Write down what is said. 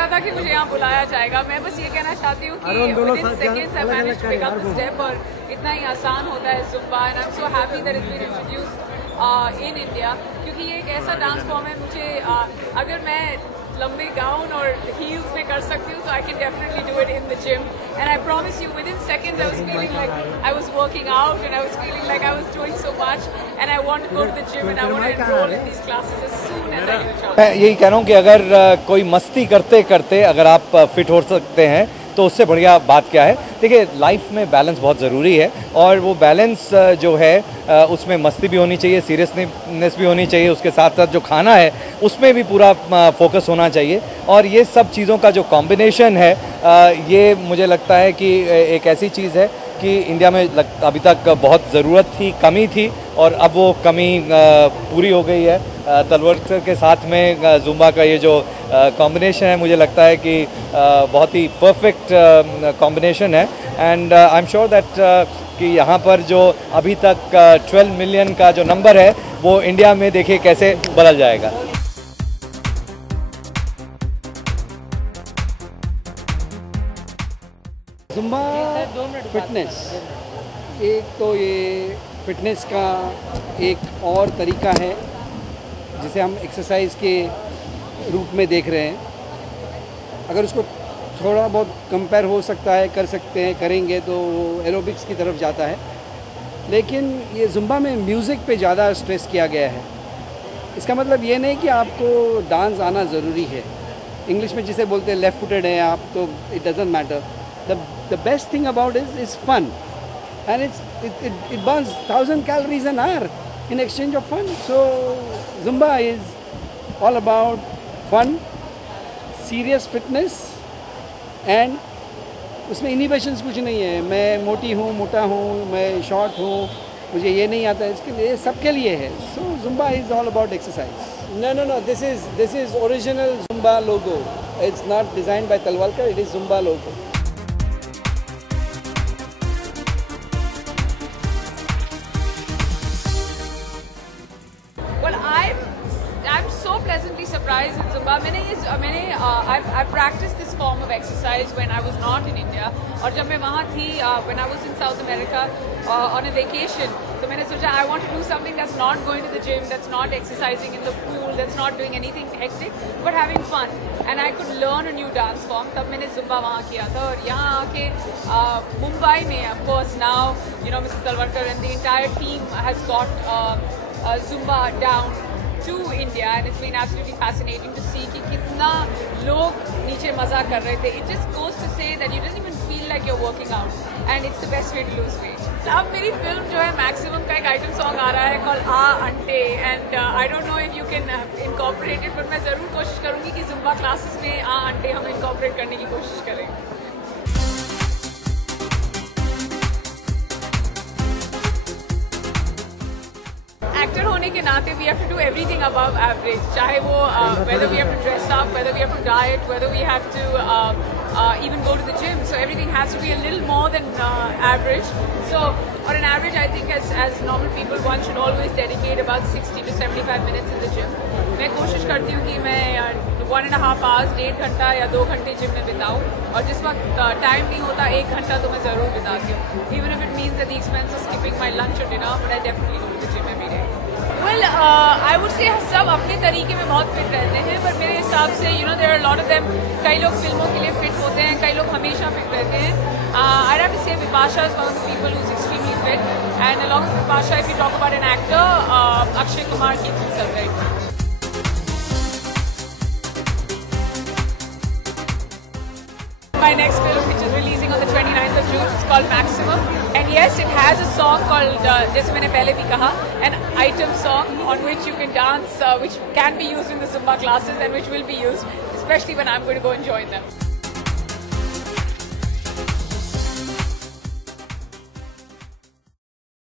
रहा था कि मुझे यहाँ बुलाया जाएगा। मैं बस ये कहना चाहती हूँ कि within seconds I managed to pick up the step और इतना ही आसान होता है Zumba, and I'm so happy that it's been introduced in India, क्योंकि ये एक ऐसा डांस फॉर्म है, मुझे अगर मैं लंबे गाउन और हील्स में कर सकती हूँ तो I can definitely do it in the gym, and I promise you within seconds I was feeling like I was working out and I was feeling like I was doing so much and I want to go to the gym and I want to enroll in these classes as soon as I get a chance. मैं यही कह रहा हूँ कि अगर कोई मस्ती करते करते अगर आप फिट हो सकते हैं तो उससे बढ़िया बात क्या है। देखिए, लाइफ में बैलेंस बहुत ज़रूरी है और वो बैलेंस जो है उसमें मस्ती भी होनी चाहिए, सीरियसनेस भी होनी चाहिए, उसके साथ साथ जो खाना है उसमें भी पूरा फोकस होना चाहिए। और ये सब चीज़ों का जो कॉम्बिनेशन है ये मुझे लगता है कि एक ऐसी चीज़ है कि इंडिया में अभी तक बहुत ज़रूरत थी, कमी थी, और अब वो कमी पूरी हो गई है। तलवलकर के साथ में जुम्बा का ये जो कॉम्बिनेशन है, मुझे लगता है कि बहुत ही परफेक्ट कॉम्बिनेशन है। And I am sure that कि यहाँ पर जो अभी तक 12 मिलियन का जो नंबर है वो इंडिया में देखिए कैसे बदल जाएगा। जुम्बा फिटनेस, एक तो ये फिटनेस का एक और तरीका है जिसे हम एक्सरसाइज के रूप में देख रहे हैं। अगर उसको थोड़ा बहुत कंपेयर हो सकता है, कर सकते हैं, करेंगे तो एरोबिक्स की तरफ जाता है, लेकिन ये जुम्बा में म्यूज़िक पे ज़्यादा स्ट्रेस किया गया है। इसका मतलब ये नहीं कि आपको डांस आना ज़रूरी है। इंग्लिश में जिसे बोलते हैं लेफ़्ट फुटेड हैं आप, तो it doesn't matter. The best thing about it is fun, and it burns 1000 calories an hour in exchange of fun. So Zumba is all about fun, serious fitness, and उसमें inhibitions कुछ नहीं है। मैं मोटी हूँ, मोटा हूँ, मैं शॉर्ट हूँ, मुझे ये नहीं आता, इसके लिए सबके लिए है। So Zumba is all about exercise. No. This is original Zumba logo. It's not designed by Talwalkar. It is Zumba logo. I'm so pleasantly surprised in Zumba. I practiced this form of exercise when I was not in India, और जब मैं वहाँ थी when I was in South America on a vacation, तो मैंने सोचा I want to do something that's not going to the gym, that's not exercising in the pool, that's not doing anything hectic, but having fun, and I could learn a new dance form. तब मैंने Zumba वहाँ किया था, और यहाँ आके मुंबई में of course now Mr. Talwalkar and the entire team has got Zumba down to India, and it's been absolutely fascinating to see कि कितना लोग नीचे मज़ा कर रहे थे. It just goes to say that you don't even feel like you're working out, and it's the best way to lose weight. अब मेरी फिल्म जो है मैक्सिमम का एक आइटम सॉन्ग आ रहा है called uh अंटे, and I don't know if you can incorporate it, but मैं ज़रूर कोशिश करूँगी कि जुम्बा क्लासेस में आ अंटे हम incorporate करने की कोशिश करें. एक्टर होने के नाते we have to do everything above average, चाहे वो whether we have to dress up, whether we have to diet, whether we have to even go to the gym, so everything has to be a little more than average. So on an average I think as normal people one should always dedicate about 60 to 75 minutes in the gym. मैं कोशिश करती हूँ कि मैं 1.5 hours, 1.5 घंटा या 2 घंटे gym में बिताऊँ, और जिस वक्त टाइम नहीं होता 1 घंटा तो मैं ज़रूर बिताती हूँ, even if it means at the expense of skipping my lunch or dinner, but I definitely go to the gym every day. Well, I would say सब अपने तरीके में बहुत फिट रहते हैं, पर मेरे हिसाब से there are a lot of them, कई लोग फिल्मों के लिए फिट होते हैं, कई लोग हमेशा फिट रहते हैं. I'd have to say Vipasha is one of the people who's extremely fit, and along with Vipasha, if you talk about an actor, Akshay Kumar keeps himself very fit. My next film, which is releasing on the 29th of June, is called Maximum, and yes, it has a song called, जैसे मैंने पहले भी कहा, an item song on which you can dance, which can be used in the Zumba classes and which will be used, especially when I'm going to go and join them.